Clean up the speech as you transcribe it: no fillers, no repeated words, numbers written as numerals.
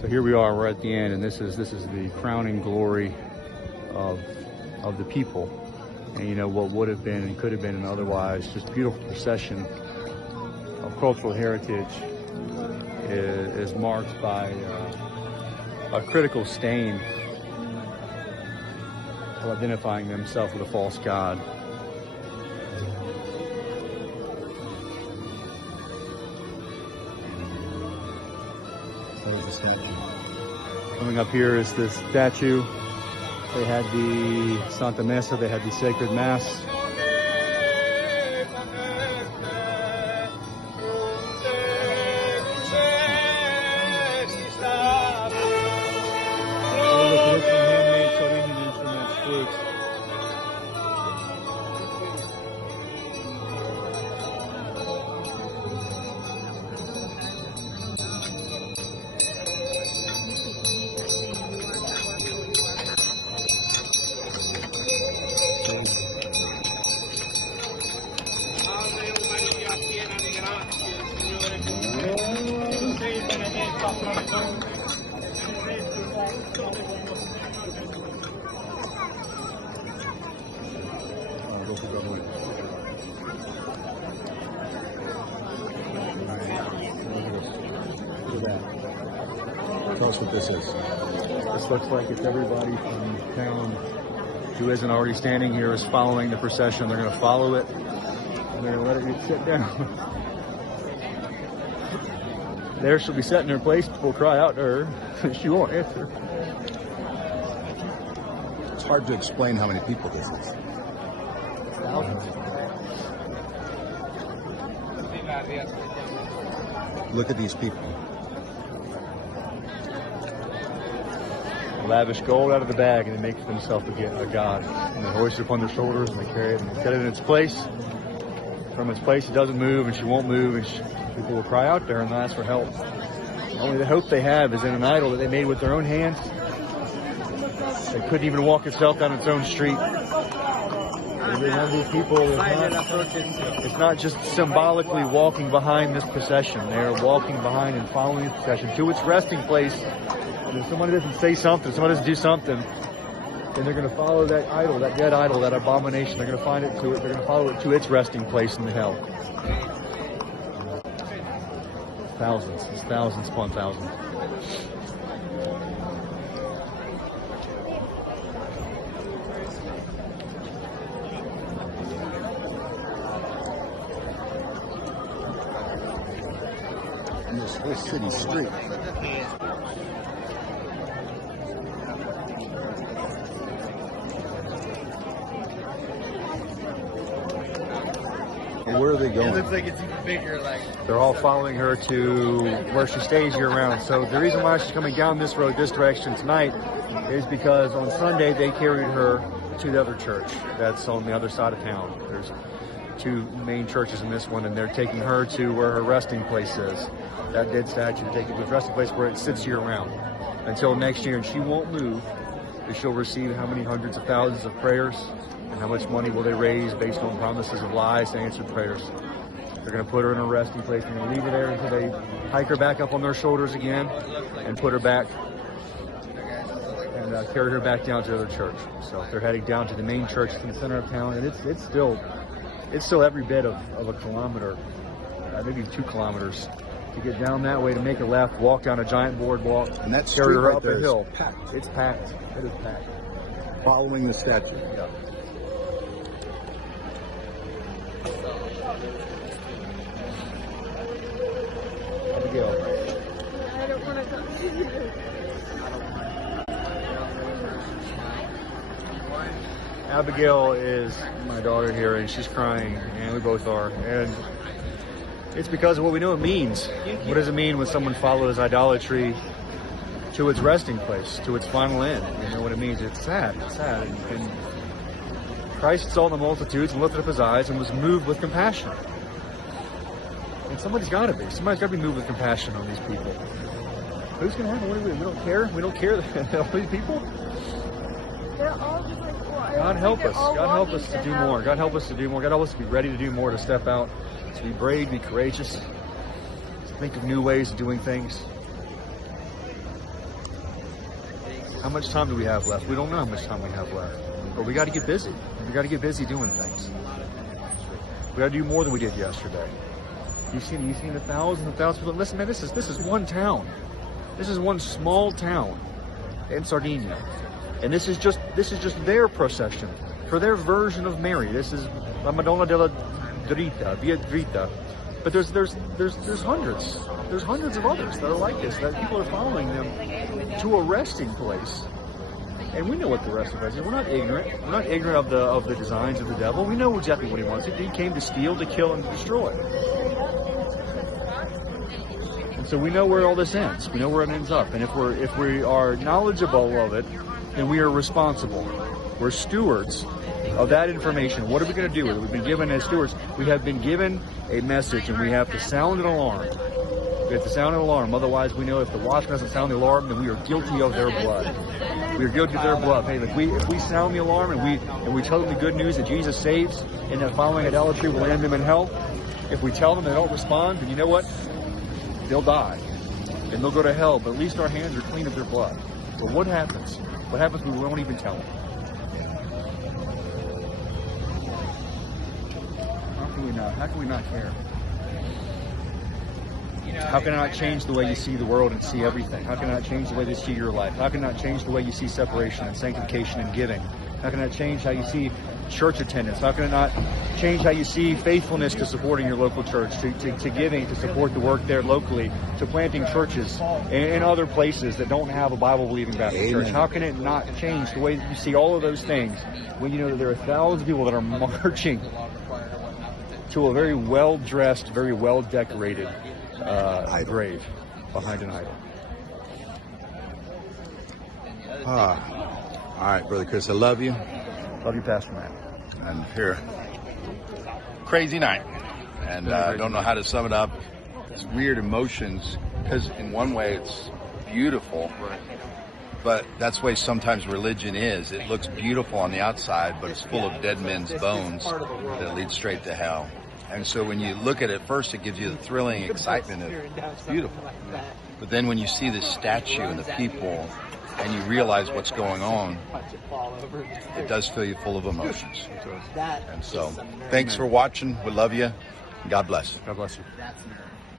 So here we are, we're at the end, and this is the crowning glory of the people. And you know, what would have been and could have been and otherwise just beautiful procession of cultural heritage is marked by a critical stain of identifying themselves with a false god. There's the statue. Coming up here is the statue. They had the Santa Messa, they had the Sacred Mass. Handmade Sardinia instruments, flutes. Tell us what this is. This looks like it's everybody from town who isn't already standing here is following the procession. They're going to follow it, and they're going to let it sit down. There she'll be set in her place. People cry out to her. She won't answer. It's hard to explain how many people this is. Thousands. Look at these people. Lavish gold out of the bag, and they make themselves a god. And they hoist it upon their shoulders, and they carry it and set it in its place. From its place, it doesn't move, and she won't move, and people will cry out to her and ask for help. Only the hope they have is in an idol that they made with their own hands. They couldn't even walk itself down its own street. These people, it's not just symbolically walking behind this procession. They are walking behind and following this procession to its resting place. And if somebody doesn't say something, somebody doesn't do something, then they're going to follow that idol, that dead idol, that abomination. They're going to find it to it. They're going to follow it to its resting place in the hell. Thousands. It's thousands upon thousands. In this whole city street. Where are they going? It looks like it's even bigger. They're all following her to where she stays year round. So the reason why she's coming down this road, this direction tonight, is because on Sunday they carried her to the other church that's on the other side of town. There's two main churches in this one, and they're taking her to where her resting place is. That dead statue, to take it to its resting place where it sits year round until next year, and she won't move. But she'll receive how many hundreds of thousands of prayers, and how much money will they raise based on promises of lies to answered prayers. They're going to put her in her resting place. They're going to leave her there until they hike her back up on their shoulders again and put her back and carry her back down to the other church. So they're heading down to the main church in the center of town, and it's still every bit of a kilometer, maybe 2 kilometers to get down that way, to make a left, walk down a giant boardwalk, And that carry street her right up there a is hill. packed. It's packed. It is packed. Following the statue. Yeah. Abigail. I don't want to come to you. Abigail is my daughter here, and she's crying, and we both are. And it's because of what we know it means. What does it mean when someone follows idolatry to its resting place, to its final end? You know what it means? It's sad. It's sad. And Christ saw the multitudes and lifted up his eyes and was moved with compassion. And somebody's got to be. Somebody's got to be moved with compassion on these people. Who's going to have it? We don't care. We don't care that all these people. They're all just like, well, God help us. all God help us walking to do hell. more. God help us to do more. God help us to be ready to do more, to step out, to be brave, be courageous, to think of new ways of doing things. How much time do we have left? We don't know how much time we have left. But we got to get busy. We got to get busy doing things. We got to do more than we did yesterday. You've seen the thousands and thousands of people. Listen, man, this is one town. This is one small town in Sardinia. And this is just their procession for their version of Mary. This is La Madonna della Dritta, Via Dritta. But there's hundreds. There's hundreds of others that are like this, that people are following them to a resting place. And we know what the resting place is. We're not ignorant. We're not ignorant of the designs of the devil. We know exactly what he wants. He came to steal, to kill, and to destroy. And so we know where all this ends. We know where it ends up. And if we are knowledgeable of it, then we are responsible. We're stewards of that information. What are we going to do with it? We've been given as stewards. We have been given a message, and we have to sound an alarm. We have to sound an alarm. Otherwise, we know if the watchman doesn't sound the alarm, then we are guilty of their blood. We are guilty of their blood. Hey, if we sound the alarm and we tell them the good news that Jesus saves and that following idolatry will land them in hell, if we tell them they don't respond, then you know what? They'll die and they'll go to hell. But at least our hands are clean of their blood. But what happens? What happens when we won't even tell them? How can we not care? How can I not change the way you see the world and see everything? How can I not change the way they see your life? How can I not change the way you see separation and sanctification and giving? How can I change how you see church attendance? How can it not change how you see faithfulness to supporting your local church, to giving, to support the work there locally, to planting churches in other places that don't have a Bible-believing Baptist church? How can it not change the way that you see all of those things when you know that there are thousands of people that are marching to a very well-dressed, very well-decorated grave behind an idol? All right, Brother Chris, I love you. Love you, Pastor Matt. And here, crazy night. And I don't know how to sum it up. It's weird emotions, because in one way it's beautiful, but that's the way sometimes religion is. It looks beautiful on the outside, but it's full of dead men's bones that lead straight to hell. And so when you look at it first, it gives you the thrilling excitement of it's beautiful. But then when you see the statue and the people and you realize what's going on, it does fill you full of emotions. And so thanks for watching. We love you. God bless. God bless you.